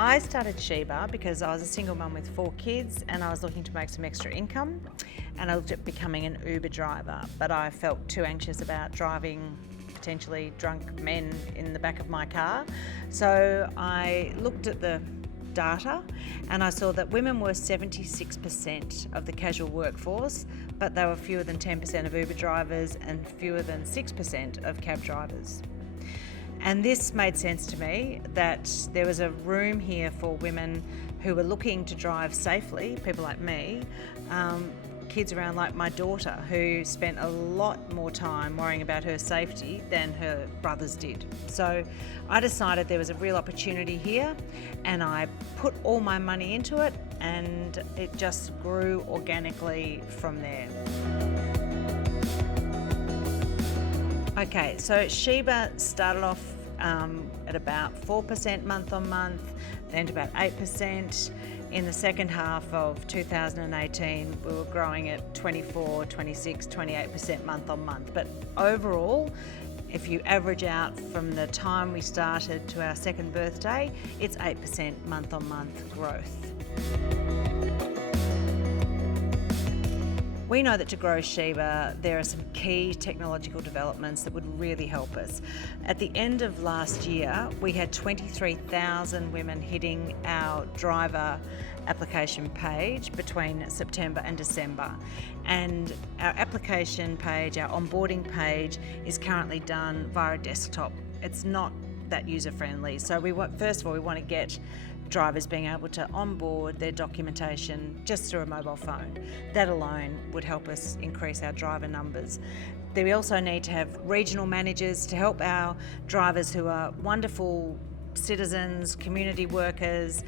I started Shebah because I was a single mum with 4 kids and I was looking to make some extra income, and I looked at becoming an Uber driver, but I felt too anxious about driving potentially drunk men in the back of my car. So I looked at the data and I saw that women were 76% of the casual workforce, but they were fewer than 10% of Uber drivers and fewer than 6% of cab drivers. And this made sense to me that there was a room here for women who were looking to drive safely, people like me, kids around like my daughter who spent a lot more time worrying about her safety than her brothers did. So I decided there was a real opportunity here and I put all my money into it, and it just grew organically from there. Okay, so Shebah started off at about 4% month on month, then to about 8%. In the second half of 2018, we were growing at 24, 26, 28% month on month. But overall, if you average out from the time we started to our second birthday, it's 8% month on month growth. We know that to grow Shebah, there are some key technological developments that would really help us. At the end of last year, we had 23,000 women hitting our driver application page between September and December. And our application page, our onboarding page, is currently done via a desktop. It's not that user-friendly. So first of all, we want to get drivers being able to onboard their documentation just through a mobile phone. That alone would help us increase our driver numbers. We also need to have regional managers to help our drivers who are wonderful citizens, community workers.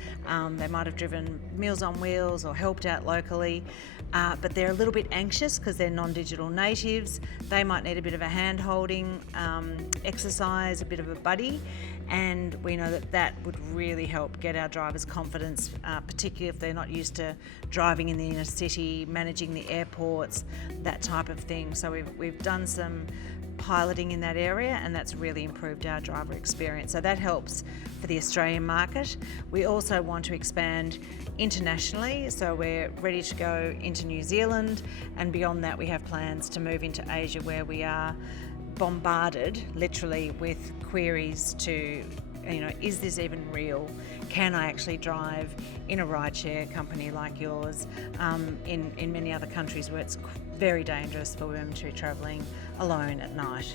They might have driven Meals on Wheels or helped out locally, but they're a little bit anxious because they're non-digital natives. They might need a bit of a hand-holding exercise, a bit of a buddy, and we know that that would really help get our drivers confidence, particularly if they're not used to driving in the inner city, managing the airports, that type of thing. So we've done some piloting in that area, and that's really improved our driver experience. So that helps for the Australian market. We also want to expand internationally, so we're ready to go into New Zealand, and beyond that we have plans to move into Asia, where we are bombarded literally with queries to, is this even real? Can I actually drive in a rideshare company like yours? In many other countries where it's very dangerous for women to be travelling alone at night.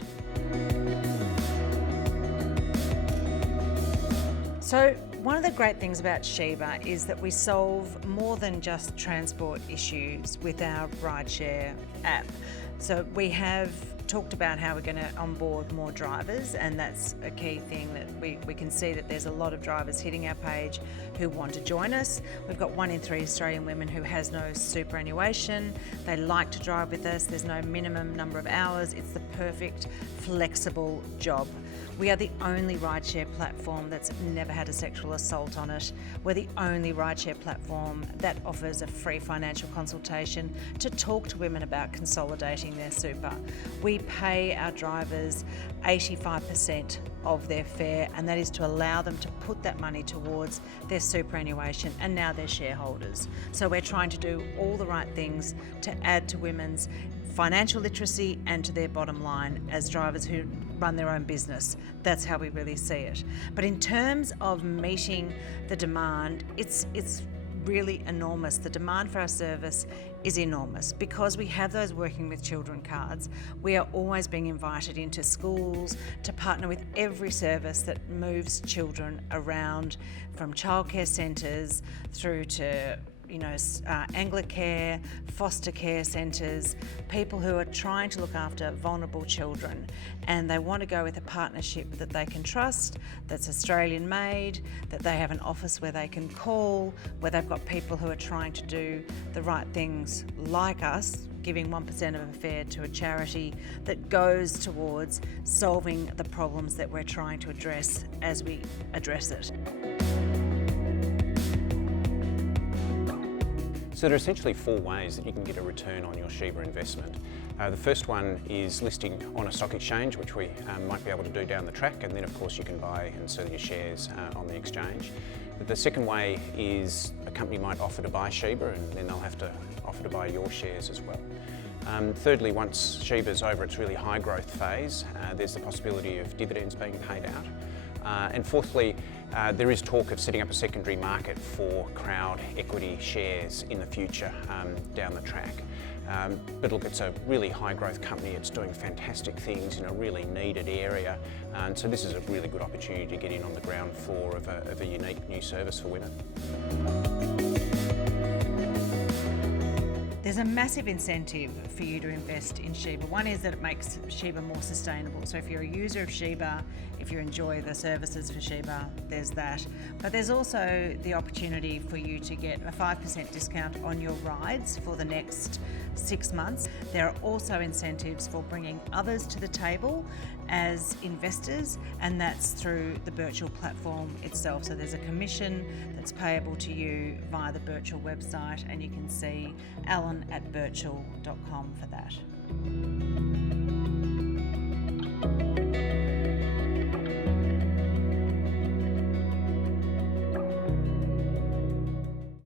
So one of the great things about Shebah is that we solve more than just transport issues with our rideshare app. So we have talked about how we're going to onboard more drivers, and that's a key thing that we can see that there's a lot of drivers hitting our page who want to join us. We've got 1 in 3 Australian women who has no superannuation. They like to drive with us. There's no minimum number of hours. It's the perfect flexible job. We are the only rideshare platform that's never had a sexual assault on it. We're the only rideshare platform that offers a free financial consultation to talk to women about consolidating their super. We pay our drivers 85% of their fare, and that is to allow them to put that money towards their superannuation and now their shareholders. So we're trying to do all the right things to add to women's financial literacy and to their bottom line as drivers who run their own business. That's how we really see it. But in terms of meeting the demand, it's really enormous. The demand for our service is enormous. Because we have those working with children cards, we are always being invited into schools to partner with every service that moves children around, from childcare centres through to Anglicare, foster care centres, people who are trying to look after vulnerable children, and they want to go with a partnership that they can trust, that's Australian made, that they have an office where they can call, where they've got people who are trying to do the right things like us, giving 1% of a fare to a charity that goes towards solving the problems that we're trying to address as we address it. So there are essentially 4 ways that you can get a return on your Shebah investment. The first one is listing on a stock exchange, which we might be able to do down the track, and then of course you can buy and sell your shares on the exchange. The second way is a company might offer to buy Shebah, and then they'll have to offer to buy your shares as well. Thirdly, once Shebah's over its really high growth phase, there's the possibility of dividends being paid out. And fourthly, there is talk of setting up a secondary market for crowd equity shares in the future down the track. But look, it's a really high growth company. It's doing fantastic things in a really needed area. And so this is a really good opportunity to get in on the ground floor of a unique new service for women. There's a massive incentive for you to invest in Shebah. One is that it makes Shebah more sustainable. So if you're a user of Shebah, if you enjoy the services for Shebah, there's that. But there's also the opportunity for you to get a 5% discount on your rides for the next 6 months. There are also incentives for bringing others to the table as investors, and that's through the virtual platform itself. So there's a commission that's payable to you via the virtual website, and you can see Alan at virtual.com for that.